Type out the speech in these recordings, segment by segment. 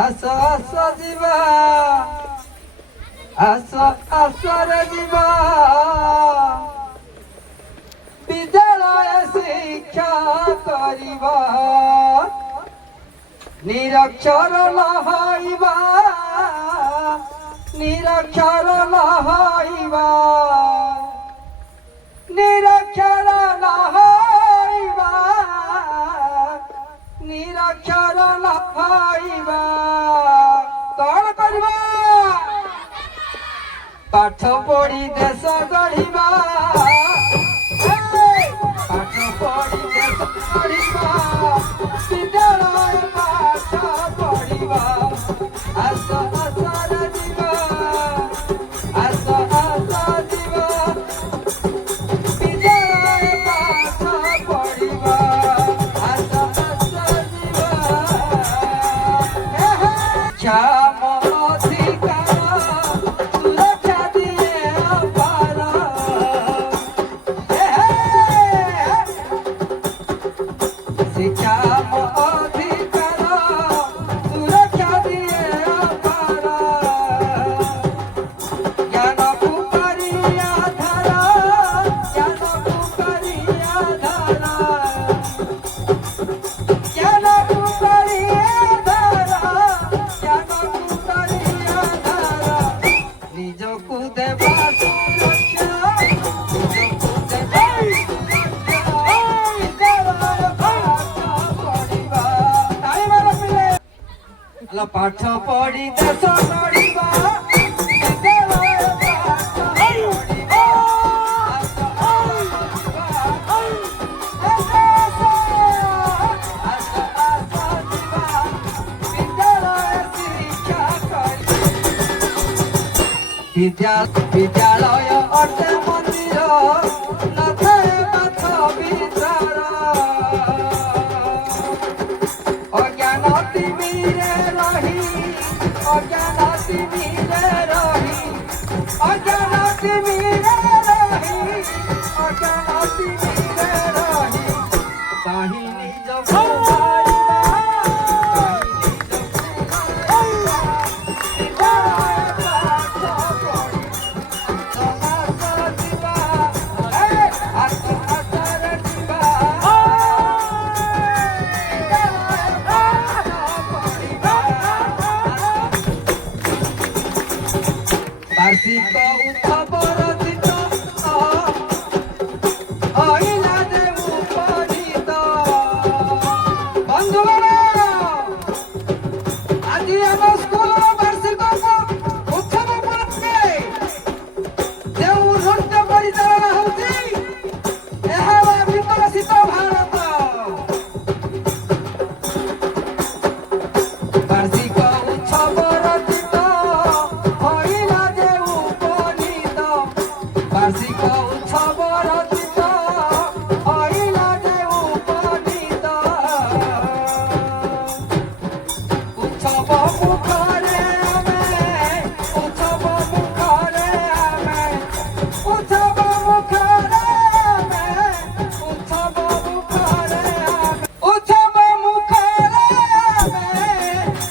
আস আস দিবা আস আসরে দিবা বিদ্যালয় শিক্ষা করিবা নিরক্ষর লহাইবা নিরক্ষর লহাইবা নিরক্ষর লহাইবা নিরক্ষর লহাইবা কଣ କରିବା ପାଠ ପଢି ଦେଶ ଗଢିବା ପାଠ ପଢି ଦେଶ ଗଢିବା ବିଦ୍ୟାଳୟ ପାଠ ପଢିବା ଆସ ଆସର ଯିବା ଆସ ଆସ ଯିବା ବିଦ୍ୟାଳୟ ପାଠ ପଢିବା ଆସ ଆସ ଯିବା କ୍ଷମ ଅଧିକାର ସୁରକ୍ଷା ଦିଏ ଅପାର ଶିକ୍ଷା ଅଧିକାର ସୁରକ୍ଷା ଦିଏ ଅପାର ଜ୍ଞାନକୁ କରି ଆଧାର ଜ୍ଞାନକୁ କରି ଆଧାର ଜ୍ଞାନକୁ କରି ଆଧାର ଜ୍ଞାନକୁ କରି ଆଧାର ନିଜକୁ ଦେବା ସୁରକ୍ଷା ନିଜକୁ ଦେବା ସୁରକ୍ଷା ବିଦ୍ୟାଳୟ ପାଠ ପଢିବା ଟାଇମର ପିଲେ ଆଲୋ ପାଠ ପଢି ଦେଶ ଗଢିବା ବିଦ୍ୟାଳୟ ପାଠ ପଢିବା ଆସ ଆସ ଯିବା ବିଦ୍ୟାଳୟ ଶିକ୍ଷା କରି ବିଦ୍ୟାଳୟ ଅଟେ ମନ୍ଦିର ନଥାଏ ପାଠ ବିଚାର ଅଜ୍ଞାନ ତିମିରେ ରହି ଅଜ୍ଞାନ ତିମିରେ ରହି ଅଜ୍ଞାନ ତିମିରେ ରହି ଅଜ୍ଞାନ ତିମିରେ ରହି କାହିଁ ନିଜକୁ ମାରିବା କାହିଁ ନିଜକୁ ମାରିବା ବିଦ୍ୟାଳୟ ପାଠ ପଢିବା ଆସ ଆସରେ ଯିବା ବିଦ୍ୟାଳୟ ପାଠ ପଢିବା ବାର୍ଷିକ ଉତ୍ସବ ରଚିତ ଅଇଲା ଦେବୁ ପଠିତ ବନ୍ଧୁଗଣ ଆଜି ଆମ ସ୍କୁଲର ବାର୍ଷିକ ଉତ୍ସବ ଉପଲକ୍ଷେ ଯେଉଁ ନୃତ୍ୟ ପରିଚାଳନା ହେଉଛି ଏହା ହେଲା ବିକଶିତ ଭାରତ ବାର୍ଷିକ ଉତ୍ସବ ରଚିତ ହୋଇଲା ଯେଉଁ ଉପନୀତ ବାର୍ଷିକ ଉତ୍ସବ ରଚିତ ହୋଇଲା ଯେଉଁ ଉପନୀତ ଉତ୍ସବ ମୁଖରେ ଆମେ ଉତ୍ସବ ମୁଖରେ ଆମେ ଉତ୍ସବ ମୁଖରେ ଆମେ ଉତ୍ସବ ମୁଖରେ ଆମେ ଉତ୍ସବ ମୁଖରେ ଆମେ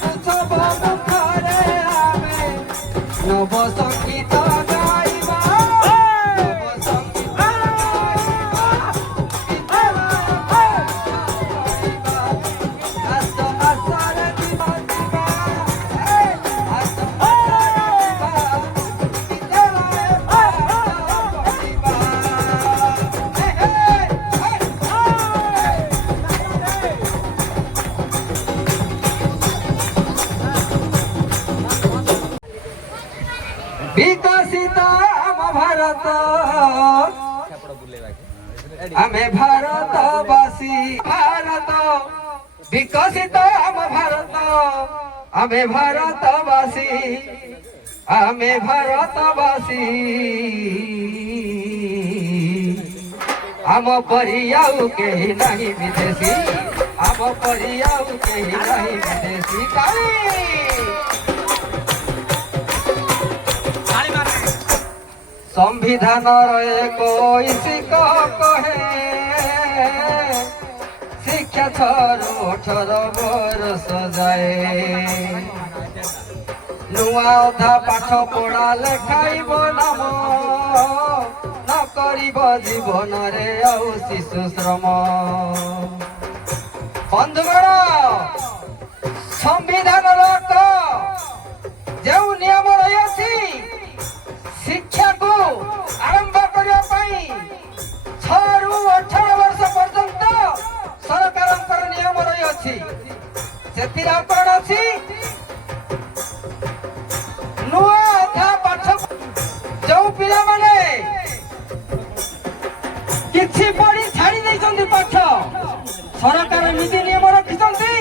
ଉତ୍ସବ ମୁଖରେ ଆମେ ନବ ସଙ୍ଗୀତ ଗାଇବା ନବ ସଙ୍ଗୀତ ଗାଇବା ବିଦ୍ୟାଳୟ ପାଠ ପଢିବା ଆସ ଆସରେ ଯିବା ଯିବା ଆସ ଆସରେ ଯିବା ବିଦ୍ୟାଳୟ ପାଠ ପଢିବା বিকশিত ଆମ ଭାରତ ଆମେ ଭାରତବାସୀ ଭାରତ ବିକଶିତ ଆମ ଭାରତ ଆମେ ଭାରତବାସୀ ଆମେ ଭାରତବାସୀ ଆମ ପରି ଆଉ କେହି ନାହିଁ ବିଦେଶୀ ଆମ ପରି ଆଉ କେହି ନାହିଁ ବିଦେଶୀ କାଳି संविधान एक कहे शिक्षा 18 वर्ष जाए। ନୂଆ ଅଧା ପାଠ ପଢା ଲେଖାଇବ ନାମ ନ କରିବ ଜୀବନରେ ଆଉ ଶିଶୁ ଶ୍ରମ। ବନ୍ଧୁଗଣ ସମ୍ବିଧାନର ଯେଉଁ ନିୟମ ରହିଅଛି ଶିକ୍ଷାକୁ ଆରମ୍ଭ କରିବା ପାଇଁ 6 ରୁ 18 ବର୍ଷ ପର୍ଯ୍ୟନ୍ତ ସରକାରଙ୍କର ନିୟମ ରହିଅଛି। ସେଥିରେ କ'ଣ ଅଛି? ନୂଆ ଅଧା ପାଠ ଯେଉଁ ପିଲାମାନେ କିଛି ପଢି ଛାଡ଼ି ଦେଇଛନ୍ତି ପାଠ ସରକାର ନୀତି ନିୟମ ରଖିଛନ୍ତି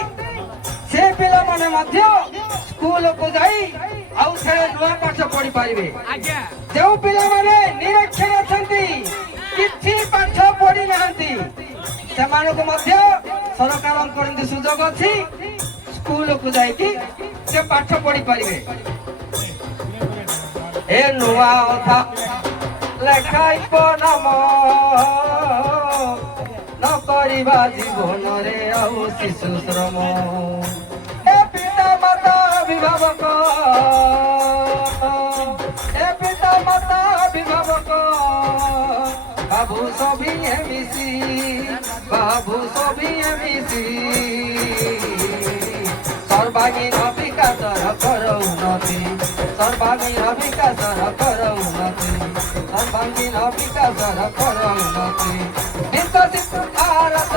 ସେ ପିଲାମାନେ ମଧ୍ୟ ସ୍କୁଲକୁ ଯାଇ ଆଉ ଥରେ ନୂଆ ପାଠ ପଢି ପାରିବେ। ଯେଉଁ ପିଲାମାନେ ନିରକ୍ଷର ଅଛନ୍ତି କିଛି ପାଠ ପଢି ନାହାନ୍ତି ସେମାନଙ୍କୁ ମଧ୍ୟ ସରକାରଙ୍କର ଏମିତି ସୁଯୋଗ ଅଛି ସ୍କୁଲକୁ ଯାଇକି ସେ ପାଠ ପଢି ପାରିବେ। ଏ ନୂଆ ଅଧା ଲେଖାଇବ ନାମ ନ କରିବା ଜୀବନରେ ଆଉ ଶିଶୁ ଶ୍ରମ। ଏ ପିତା ମାତା ଅଭିଭାବକ ଏ ପିତା ମାତା ଅଭିଭାବକ ବାବୁ ସଭିଏ ମିଶି ବାବୁ ସଭିଏ ମିଶି সর্বাঙ্গীন বিকাশর কর উন্নতি সর্বাঙ্গীন বিকাশর কর উন্নতি সর্বাঙ্গীন বিকাশর কর উন্নতি বিকশিত ভারত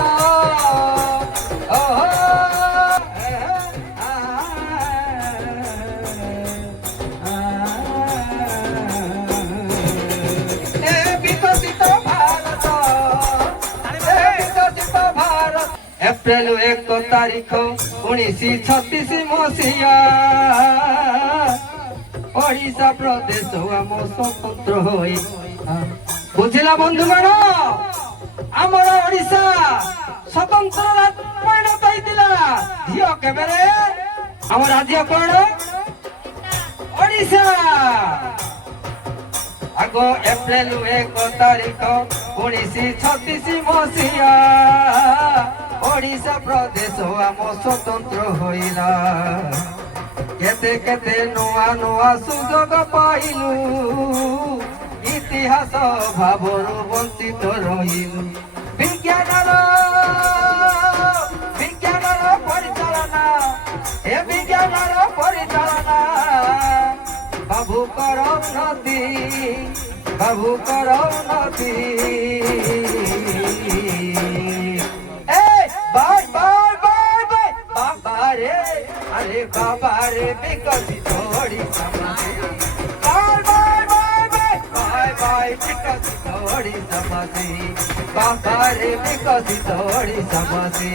বিকশিত ভারত বিকশিত ভারত এপ্রিল 1 তারিখ 1936 মସିହା ଓଡ଼ିଶା ପ୍ରଦେଶ ଆମ ସ୍ୱତନ୍ତ୍ର ହୋଇ ବୁଝିଲା ବନ୍ଧୁଗଣ ଆମର ଓଡ଼ିଶା ସ୍ୱତନ୍ତ୍ର ପରିଣତ ହେଇଥିଲା। ଝିଅ କେବେରେ ଆମ ରାଜ୍ୟ କ'ଣ? ଓଡ଼ିଶା। ଆଗ ଏପ୍ରିଲ 1 ତାରିଖ 1936 ମସିହା ଓଡ଼ିଶା ପ୍ରଦେଶ ଆମ ସ୍ୱତନ୍ତ୍ର ହୋଇଲା। କେତେ କେତେ ନୂଆ ନୂଆ ସୁଯୋଗ ପାଇଲୁ ଇତିହାସ ଭାବରୁ ବଞ୍ଚିତ ରହିଲୁ। ବିଜ୍ଞାନର ପରିଚାଳନା ଏ ବିଜ୍ଞାନର ପରିଚାଳନା ବାବୁଙ୍କର ଉନ୍ନତି ବାବୁଙ୍କର ଉନ୍ନତି। अरे बाबा रे विकसित ओडिशा मासी bye bye bye bye bye bye विकसित ओडिशा मासी बाबा रे विकसित ओडिशा मासी।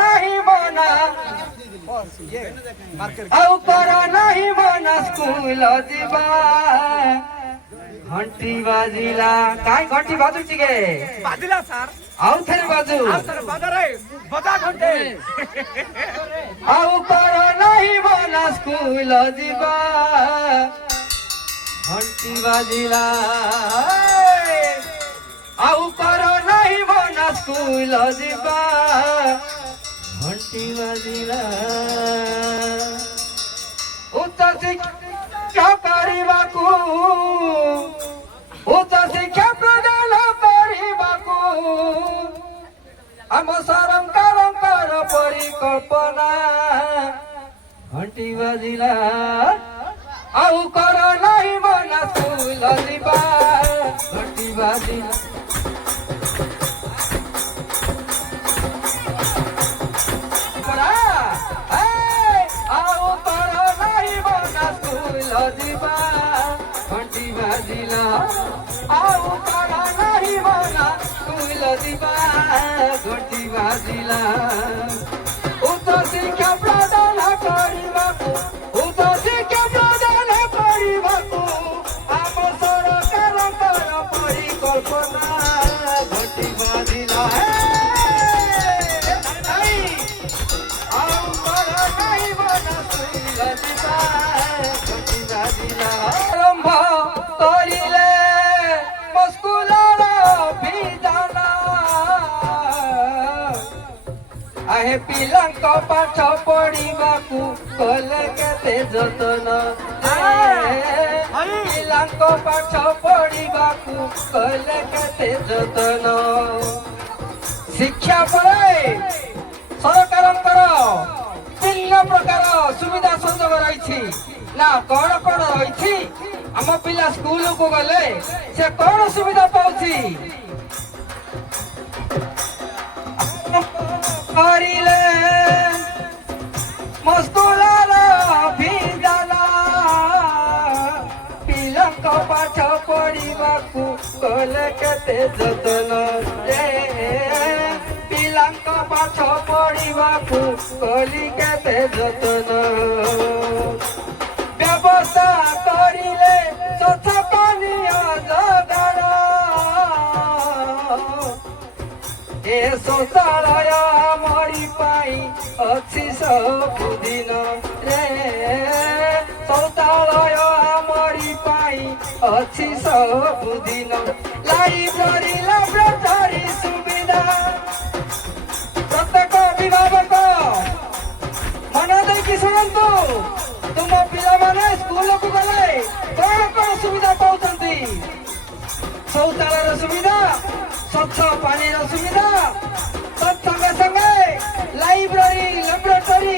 नहीं बना ଆଉ କର ନାହିଁ ମନା ସ୍କୁଲ ଯିବା। ଘଣ୍ଟି ବାଜିଲା କାଇଁ ଘଣ୍ଟି ବାଜୁଛି କେ ବାଜିଲା ସାର୍ ଆଉ ଥରେ ବାଜୁ ଆଉ କର ନାହିଁ ମନା ସ୍କୁଲ ଯିବା। ଘଣ୍ଟି ବାଜିଲା ଆଉ କର ନାହିଁ ମନା ସ୍କୁଲ ଯିବା। ଘଣ୍ଟି ବାଜିଲା ଉଚ୍ଚ ଶିକ୍ଷା କରିବାକୁ ଉଚ୍ଚ ଶିକ୍ଷା ପ୍ରଦାନ କରିବାକୁ ଆମ ସରକାରଙ୍କର ପରିକଳ୍ପନା। ଘଣ୍ଟି ବାଜିଲା ଆଉ କର ନାହିଁ ମନା ସ୍କୁଲ ଯିବା। ଘଣ୍ଟି ବାଜିଲା ଆଉ କର ନାହିଁ ମନା ସ୍କୁଲ ଯିବା। ଘଣ୍ଟି ବାଜିଲା ଆଉ କର ନାହିଁ ମନା ସ୍କୁଲ ଯିବା। ଘଣ୍ଟି ବାଜିଲା ଉଚ୍ଚ ଶିକ୍ଷା ପ୍ରଦାନ କରିବାକୁ ଉଚ୍ଚ ଶିକ୍ଷା ପ୍ରଦାନ କରିବାକୁ ଆମ ସରକାରଙ୍କର ପରିକଳ୍ପନା। ଘଣ୍ଟି ବାଜିଲା ଆରମ୍ଭ କରିଲେ ମୋ ସ୍କୁଲର आहे पिलांको पाठ पढ़िबाकू कले केते जतन पिलांको पाठ पढ़िबाकू कले केते जतन शिक्षा परे सरकारंकर বিভিন্ন প্রকার সুবিধা সুযোগ রয়েছে না কোন কোন রয়েছে আম পিলা স্কুল কো গলে সে কোন সুবিধা পাউছি করিলে মস্কুলার ভিজালা পিলাঙ্ক পাঠ পড়িবাকু গলে কেতে যতন রে পিলাঙ্ক পাঠ পড়িবাকু গলি কেতে যতন ব্যবস্থা করিলে স্বচ্ছ পানীয় জগাড় এ শৌচালয় মরি পাই অছি ସବୁଦିନ রে শৌচালয় মরি পাই অছি ସବୁଦିନ লাইব্রেরি ল্যাবরেটরি সুবিধা প্রত্যেক অভিভাবক মনে ଦେଇକି ଶୁଣନ୍ତୁ ତୁମ ପିଲାମାନେ ସ୍କୁଲକୁ ଗଲେ କଣ କଣ ସୁବିଧା ପାଉଛନ୍ତି ଶୌଚାଳୟର ସୁବିଧା ସ୍ୱଚ୍ଛ ପାଣିର ସୁବିଧା ତତ୍ସଙ୍ଗେ ସଙ୍ଗେ ଲାଇବ୍ରେରୀ ଲ୍ୟାବରେଟରୀ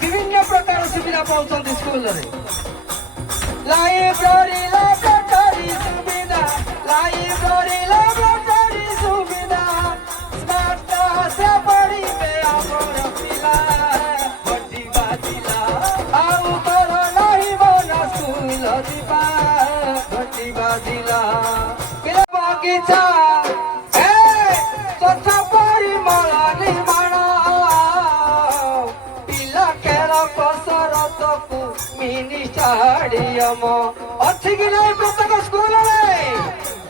ବିଭିନ୍ନ ପ୍ରକାର ସୁବିଧା ପାଉଛନ୍ତି ସ୍କୁଲରେ ଲାଇବ୍ରେରୀ ଲ୍ୟାବରେଟରୀ ସୁବିଧା ଲାଇବ୍ରେରୀ ଲ୍ୟାବରେଟରୀ ସୁବିଧା ସ୍ମାର୍ଟ କ୍ଲାସରେ ପଢ଼ିବେ ଆମର ପିଲା ବଟି ବାଜିଲା ଆଉ ତୋର ନାହିଁ ମନ ସ୍କୁଲ ଯିବା ବଟି ବାଜିଲା ପିଲା ବଗିଚା ସ୍ୱଚ୍ଛ ପରିମଳ ନିର୍ମାଣ ପିଲା ଖେଳ କସରତକୁ ମିନି ଷ୍ଟାଡିୟମ ଅଛି କି ନାହିଁ ପ୍ରତ୍ୟେକ ସ୍କୁଲରେ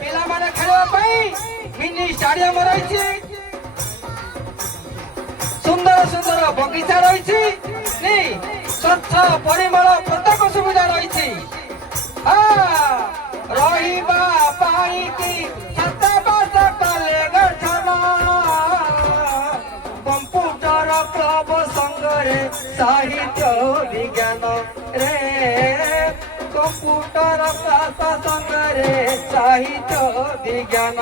ପିଲାମାନେ ଖେଳିବା ପାଇଁ ମିନି ଷ୍ଟାଡିୟମ ରହିଛି ସୁନ୍ଦର ସୁନ୍ଦର ବଗିଚା ରହିଛି ସ୍ୱଚ୍ଛ ପରିମଳ ପ୍ରତ୍ୟେକ ସୁବିଧା ରହିଛି ରହିବା ପାଇଁ କି ଛାତ୍ରାବାସ କଲେ ଗଠନ କମ୍ପ୍ୟୁଟର କ୍ଲବ ସଙ୍ଗରେ ସାହିତ୍ୟ ବିଜ୍ଞାନ ରେ କମ୍ପ୍ୟୁଟର କ୍ଲାସ ସଙ୍ଗରେ ସାହିତ୍ୟ ବିଜ୍ଞାନ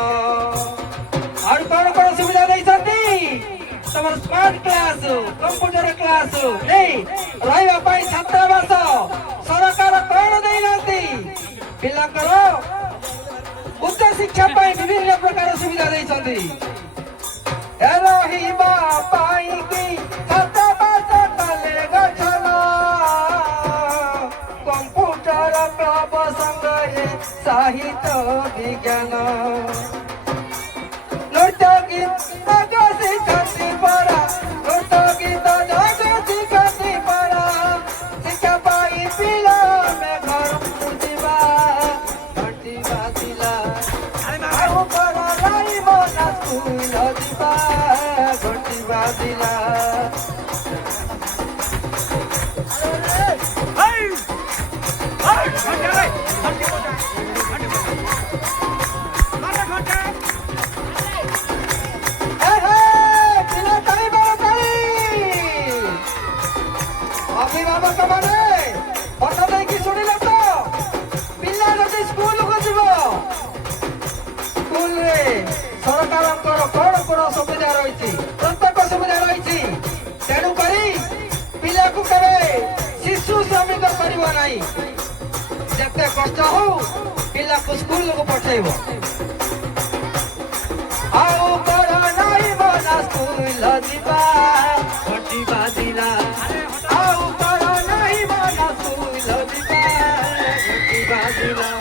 ଆଉ କଣ କଣ ସୁବିଧା ଦେଇଛନ୍ତି ତମର ସ୍ମାର୍ଟ କ୍ଲାସ କମ୍ପ୍ୟୁଟର କ୍ଲାସ ନେଇ ରହିବା ପାଇଁ ଛାତ୍ରାବାସ ସରକାର କଣ ଦେଇନାହାନ୍ତି ପିଲାଙ୍କର ଉଚ୍ଚ ଶିକ୍ଷା ପାଇଁ ବିଭିନ୍ନ ପ୍ରକାର ସୁବିଧା ଦେଇଛନ୍ତି ରହିବା ପାଇଁ କି ଛାତ୍ରାବାସ କଲେ ଗଠନ କମ୍ପ୍ୟୁଟର କ୍ଲବ ସଙ୍ଗରେ ସାହିତ୍ୟ ବିଜ୍ଞାନ ନୃତ୍ୟ ଗୀତ ଶିଖନ୍ତି ପରା ନୃତ୍ୟ ଗୀତ ଶିଖନ୍ତି ପରା ଶିକ୍ଷା ପାଇ ପିଲାମାନେ ଘରକୁ ଯିବା ଘଣ୍ଟି ବାଜିଲା ଆଉ କଣ ରହିବ ନା ସ୍କୁଲ ଯିବା ଘଣ୍ଟି ବାଜିଲା ଅଭିଭାବକ ମାନେ ମନ ଦେଇକି ଶୁଣିଲେ ତ ପିଲା ଯଦି ସ୍କୁଲକୁ ଯିବ ସ୍କୁଲରେ ସରକାରଙ୍କର କଣ କଣ ସୁବିଧା ରହିଛି ପ୍ରତ୍ୟେକ ସୁବିଧା ରହିଛି ତେଣୁକରି ପିଲାକୁ କେବେ ଶିଶୁ ଶ୍ରମିକ କରିବ ନାହିଁ ଯେତେ କଷ୍ଟ ହଉ ପିଲାକୁ ସ୍କୁଲକୁ ପଠେଇବ ଆଉ କଣ ନାହିଁ ମନା ସ୍କୁଲ ଯିବା ଘଣ୍ଟି ବାଜିଲା ଆଉ କଣ ନାହିଁ ମନା ସ୍କୁଲ ଯିବା ଘଣ୍ଟି ବାଜିଲା